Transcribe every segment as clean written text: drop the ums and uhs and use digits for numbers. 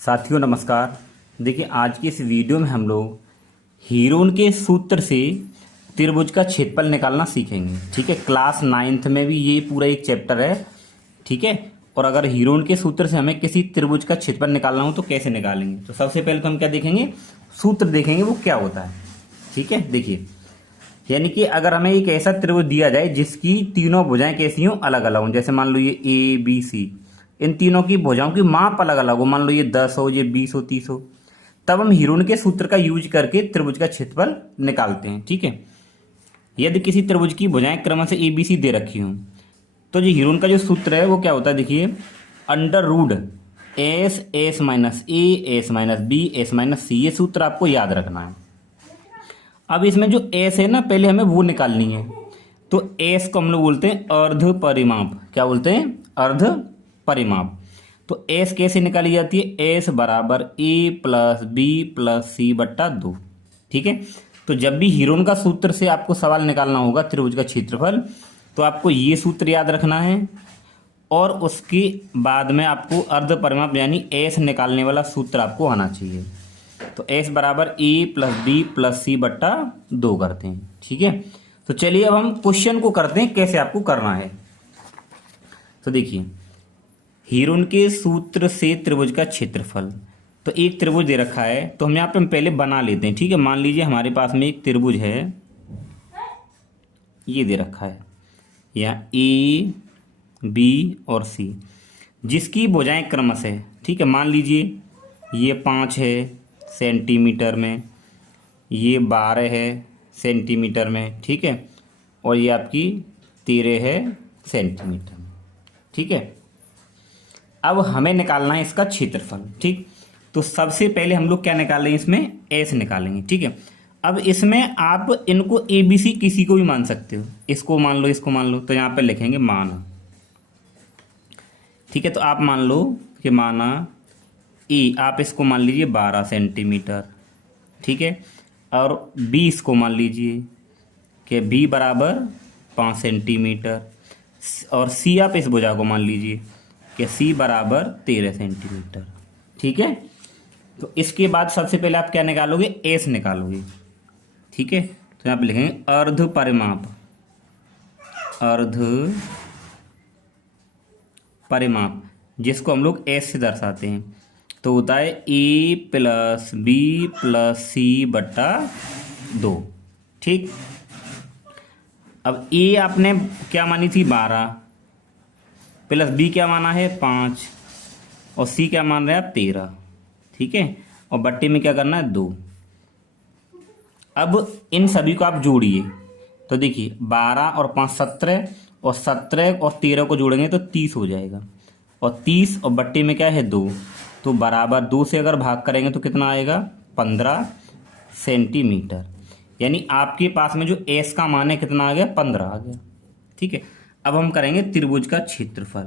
साथियों नमस्कार। देखिए आज की इस वीडियो में हम लोग हीरोन के सूत्र से त्रिभुज का क्षेत्रफल निकालना सीखेंगे। ठीक है, क्लास 9th में भी ये पूरा एक चैप्टर है। ठीक है, और अगर हीरोन के सूत्र से हमें किसी त्रिभुज का क्षेत्रफल निकालना हो तो कैसे निकालेंगे, तो सबसे पहले तो हम क्या देखेंगे, सूत्र देखेंगे वो क्या होता है। ठीक है, देखिए यानी कि अगर हमें एक ऐसा त्रिभुज दिया जाए जिसकी तीनों भुजाएं कैसी हों, अलग अलग हों, जैसे मान लो ये ए बी सी, इन तीनों की भुजाओं की माप अलग अलग हो, मान लो ये 10 हो, ये 20 हो, 30 हो, तब हम हीरोन के सूत्र का यूज करके त्रिभुज का क्षेत्रफल निकालते हैं। ठीक है, यदि किसी त्रिभुज की भुजाएं क्रम से ए बी सी दे रखी हों तो जो हीरोन का जो सूत्र है वो क्या होता है, देखिए under root S S minus A S minus B S minus C, ये सूत्र आपको याद रखना है। अब इसमें जो एस है ना, पहले हमें वो निकालनी है। तो एस को हम लोग बोलते हैं अर्ध परिमाप। क्या बोलते हैं? अर्ध परिमाप। तो एस कैसे निकाली जाती है? एस बराबर ए प्लस बी प्लस सी बट्टा 2। ठीक है, तो जब भी हीरोन का सूत्र से आपको सवाल निकालना होगा त्रिभुज का क्षेत्रफल, तो आपको ये सूत्र याद रखना है और उसके बाद में आपको अर्ध परिमाप यानी एस निकालने वाला सूत्र आपको आना चाहिए। तो एस बराबर ए प्लस बी प्लस सी बट्टा 2 करते हैं। ठीक है, तो चलिए अब हम क्वेश्चन को करते हैं कैसे आपको करना है। तो देखिए हीरोन के सूत्र से त्रिभुज का क्षेत्रफल, तो एक त्रिभुज दे रखा है तो हम यहाँ पे पहले बना लेते हैं। ठीक है, मान लीजिए हमारे पास में एक त्रिभुज है, ये दे रखा है यहाँ ए बी और सी, जिसकी भुजाएं क्रमशः, ठीक है, मान लीजिए ये 5 है सेंटीमीटर में, ये 12 है सेंटीमीटर में, ठीक है, और ये आपकी 13 है सेंटीमीटर में। ठीक है, अब हमें निकालना है इसका क्षेत्रफल। ठीक, तो सबसे पहले हम लोग क्या निकालेंगे, इसमें एस निकालेंगे। ठीक है, अब इसमें आप इनको ए बी सी किसी को भी मान सकते हो, इसको मान लो, इसको मान लो, तो यहाँ पे लिखेंगे मान। ठीक है, तो आप मान लो कि माना ए, आप इसको मान लीजिए 12 सेंटीमीटर। ठीक है, और बी इसको मान लीजिए कि बी बराबर 5 सेंटीमीटर, और सी आप इस भुजा को मान लीजिए कि सी बराबर 13 सेंटीमीटर। ठीक है, तो इसके बाद सबसे पहले आप क्या निकालोगे, एस निकालोगे। ठीक है, तो यहाँ पे लिखेंगे अर्ध परिमाप, अर्ध परिमाप जिसको हम लोग एस से दर्शाते हैं, तो होता है ए प्लस बी प्लस सी बट्टा 2। ठीक, अब ए आपने क्या मानी थी 12, प्लस बी क्या माना है 5, और सी क्या मान रहे हैं आप 13। ठीक है, और बट्टे में क्या करना है 2। अब इन सभी को आप जोड़िए, तो देखिए 12 और 5 17, और 17 और 13 को जोड़ेंगे तो 30 हो जाएगा, और 30 और बट्टे में क्या है 2, तो बराबर 2 से अगर भाग करेंगे तो कितना आएगा 15 सेंटीमीटर। यानी आपके पास में जो एस का मान है कितना आ गया, 15 आ गया। ठीक है, अब हम करेंगे त्रिभुज का क्षेत्रफल।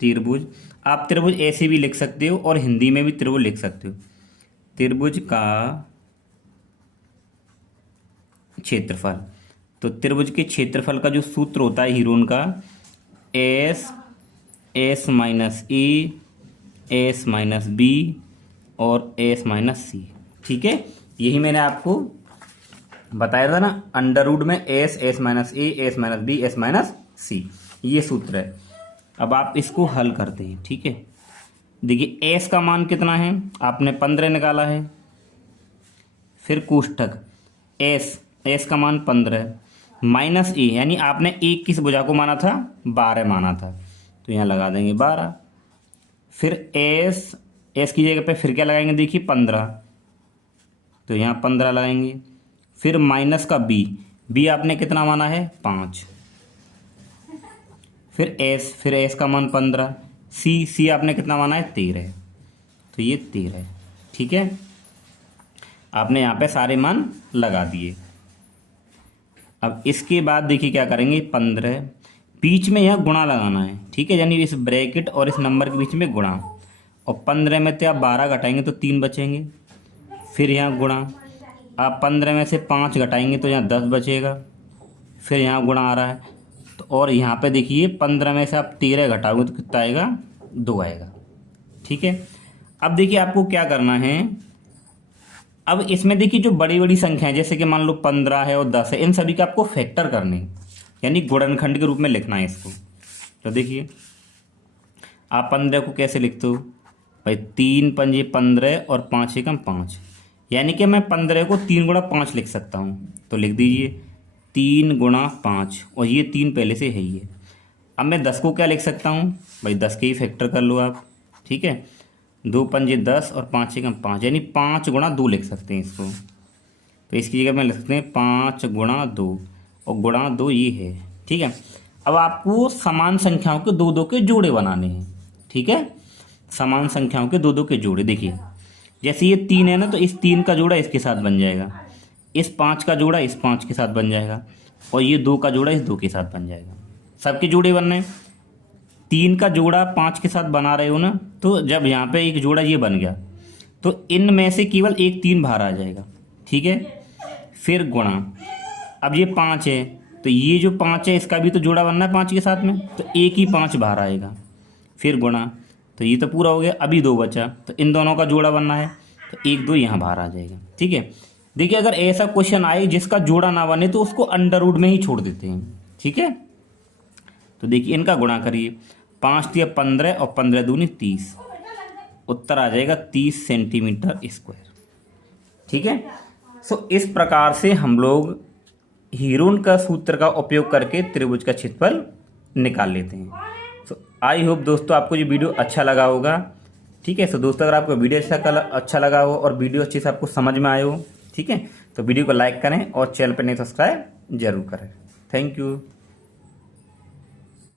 त्रिभुज, आप त्रिभुज ऐसे भी लिख सकते हो और हिंदी में भी त्रिभुज लिख सकते हो। त्रिभुज का क्षेत्रफल, तो त्रिभुज के क्षेत्रफल का जो सूत्र होता है हीरोन का, S S minus A S minus B और एस माइनस सी। ठीक है, यही मैंने आपको बताया था ना, अंडर रूट में S S minus A S minus B S minus C, ये सूत्र है। अब आप इसको हल करते हैं। ठीक है, देखिए एस का मान कितना है, आपने 15 निकाला है, फिर कोष्ठक एस, एस का मान 15 माइनस ए, यानी आपने एक किस भुजा को माना था, 12 माना था, तो यहाँ लगा देंगे 12। फिर एस, एस की जगह पे फिर क्या लगाएंगे, देखिए 15, तो यहाँ 15 लगाएंगे। फिर माइनस का बी, बी आपने कितना माना है 5। फिर एस का मान 15, सी, सी आपने कितना माना है 13, तो ये 13। ठीक है, आपने यहाँ पे सारे मान लगा दिए। अब इसके बाद देखिए क्या करेंगे, 15 बीच में यहाँ गुणा लगाना है। ठीक है, यानी इस ब्रैकेट और इस नंबर के बीच में गुणा, और 15 में से आप 12 घटाएंगे तो 3 बचेंगे, फिर यहाँ गुणा, आप 15 में से 5 घटाएंगे तो यहाँ 10 बचेगा, फिर यहाँ गुणा आ रहा है, तो और यहाँ पे देखिए 15 में से आप 13 घटाओगे तो कितना आएगा, 2 आएगा। ठीक है, अब देखिए आपको क्या करना है, अब इसमें देखिए जो बड़ी बड़ी संख्या है जैसे कि मान लो 15 है और 10 है, इन सभी का आपको फैक्टर करने हैं, यानी गुणनखंड के रूप में लिखना है इसको। तो देखिए आप 15 को कैसे लिखते हो भाई, 3 पंजे 15 और 5 एकम 5, यानी कि मैं 15 को 3 गुणा 5 लिख सकता हूँ। तो लिख दीजिए 3 गुणा 5, और ये 3 पहले से है ही है। अब मैं 10 को क्या लिख सकता हूँ भाई, 10 के ही फैक्टर कर लो आप, ठीक है। 2 पंजे 10 और 5 एकम 5, यानी 5 गुणा 2 लिख सकते हैं इसको। तो इसकी जगह मैं लिख सकते हैं 5 गुणा 2, और गुणा 2 ये है, ठीक है। अब आपको समान संख्याओं के दो दो के जोड़े बनाने हैं, ठीक है। समान संख्याओं के दो दो के जोड़े, देखिए जैसे ये 3 है ना, तो इस 3 का जोड़ा इसके साथ बन जाएगा, इस 5 का जोड़ा इस 5 के साथ बन जाएगा, और ये 2 का जोड़ा इस 2 के साथ बन जाएगा। सबके जोड़े बन रहे हैं। 3 का जोड़ा 5 के साथ बना रहे हो ना, तो जब यहाँ पे एक जोड़ा ये बन गया तो इनमें से केवल एक 3 बाहर आ जाएगा, ठीक है। फिर गुणा, अब ये 5 है तो ये जो 5 है इसका भी तो जोड़ा बनना है 5 के साथ में, तो एक ही 5 बाहर आएगा। फिर गुणा, तो ये तो पूरा हो गया, अभी 2 बचा, तो इन दोनों का जोड़ा बनना है, तो 1 2 यहाँ बाहर आ जाएगा, ठीक है। देखिए अगर ऐसा क्वेश्चन आए जिसका जोड़ा ना बने तो उसको अंडर रूट में ही छोड़ देते हैं, ठीक है। तो देखिए इनका गुणा करिए, 5 तिया 15 और 15 दूनी 30, उत्तर आ जाएगा 30 सेंटीमीटर स्क्वायर, ठीक है। सो इस प्रकार से हम लोग हीरोन का सूत्र का उपयोग करके त्रिभुज का क्षेत्रफल निकाल लेते हैं। सो आई होप दोस्तों आपको ये वीडियो अच्छा लगा होगा, ठीक है। सो दोस्तों अगर आपको वीडियो अच्छा लगा हो और वीडियो अच्छे से आपको समझ में आए हो, ठीक है, तो वीडियो को लाइक करें और चैनल पर नहीं सब्सक्राइब जरूर करें। Thank you.